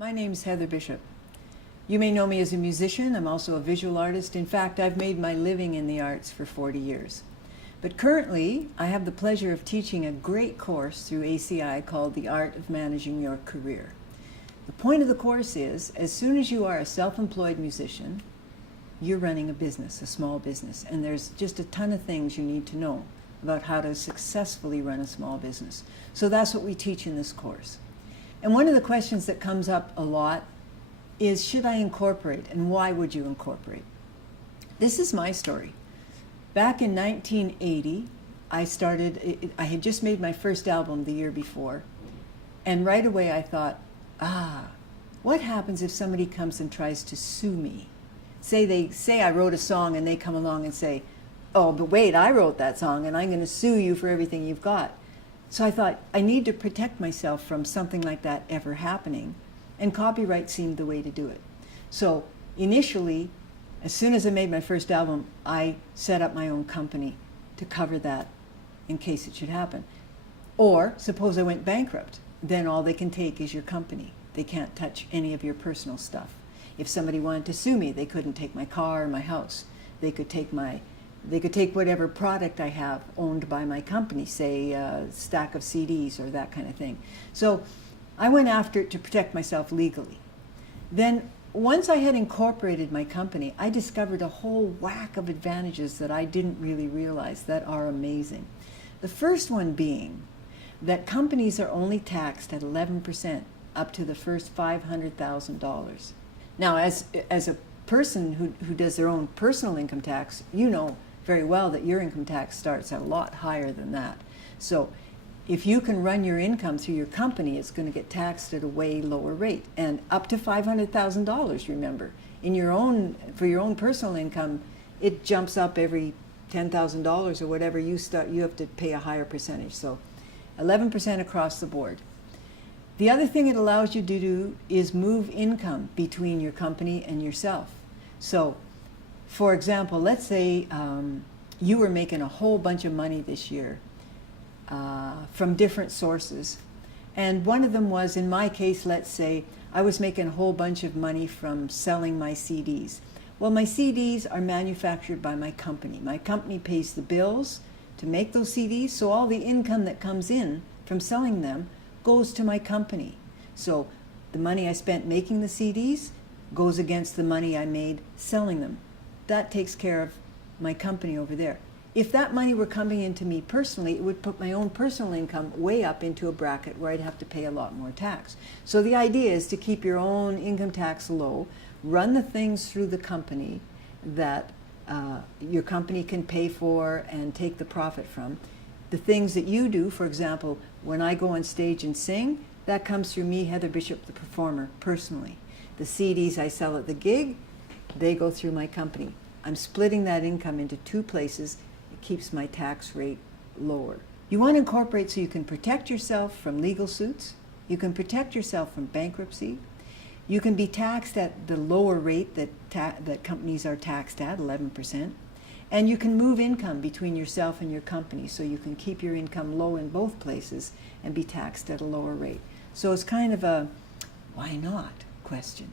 My name's Heather Bishop. You may know me as a musician. I'm also a visual artist. In fact, I've made my living in the arts for 40 years. But currently, I have the pleasure of teaching a great course through ACI called The Art of Managing Your Career. The point of the course is, as soon as you are a self-employed musician, you're running a business, a small business, and there's just a ton of things you need to know about how to successfully run a small business. So that's what we teach in this course. And one of the questions that comes up a lot is, should I incorporate, and why would you incorporate? This is my story. Back in 1980, I had just made my first album the year before, and right away I thought, what happens if somebody comes and tries to sue me? Say I wrote a song and they come along and say, oh, but wait, I wrote that song and I'm going to sue you for everything you've got. So I thought, I need to protect myself from something like that ever happening, and copyright seemed the way to do it. So initially, as soon as I made my first album, I set up my own company to cover that in case it should happen. Or suppose I went bankrupt, then all they can take is your company. They can't touch any of your personal stuff. If somebody wanted to sue me, they couldn't take my car or my house. They could take whatever product I have owned by my company, say a stack of CDs or that kind of thing. So I went after it to protect myself legally. Then once I had incorporated my company, I discovered a whole whack of advantages that I didn't really realize that are amazing. The first one being that companies are only taxed at 11% up to the first $500,000. Now, as a person who does their own personal income tax, you know very well that your income tax starts at a lot higher than that. So if you can run your income through your company, it's going to get taxed at a way lower rate, and up to $500,000, remember. For your own personal income, it jumps up every $10,000 or whatever you have to pay a higher percentage. So 11% across the board. The other thing it allows you to do is move income between your company and yourself. So, for example, let's say you were making a whole bunch of money this year from different sources. And one of them was, in my case, let's say, I was making a whole bunch of money from selling my CDs. Well, my CDs are manufactured by my company. My company pays the bills to make those CDs, so all the income that comes in from selling them goes to my company. So the money I spent making the CDs goes against the money I made selling them. That takes care of my company over there. If that money were coming into me personally, it would put my own personal income way up into a bracket where I'd have to pay a lot more tax. So the idea is to keep your own income tax low, run the things through the company that your company can pay for and take the profit from. The things that you do, for example, when I go on stage and sing, that comes through me, Heather Bishop, the performer, personally. The CDs I sell at the gig, they go through my company. I'm splitting that income into two places. It keeps my tax rate lower. You want to incorporate so you can protect yourself from legal suits. You can protect yourself from bankruptcy. You can be taxed at the lower rate that companies are taxed at, 11%. And you can move income between yourself and your company, so you can keep your income low in both places and be taxed at a lower rate. So it's kind of a why not question.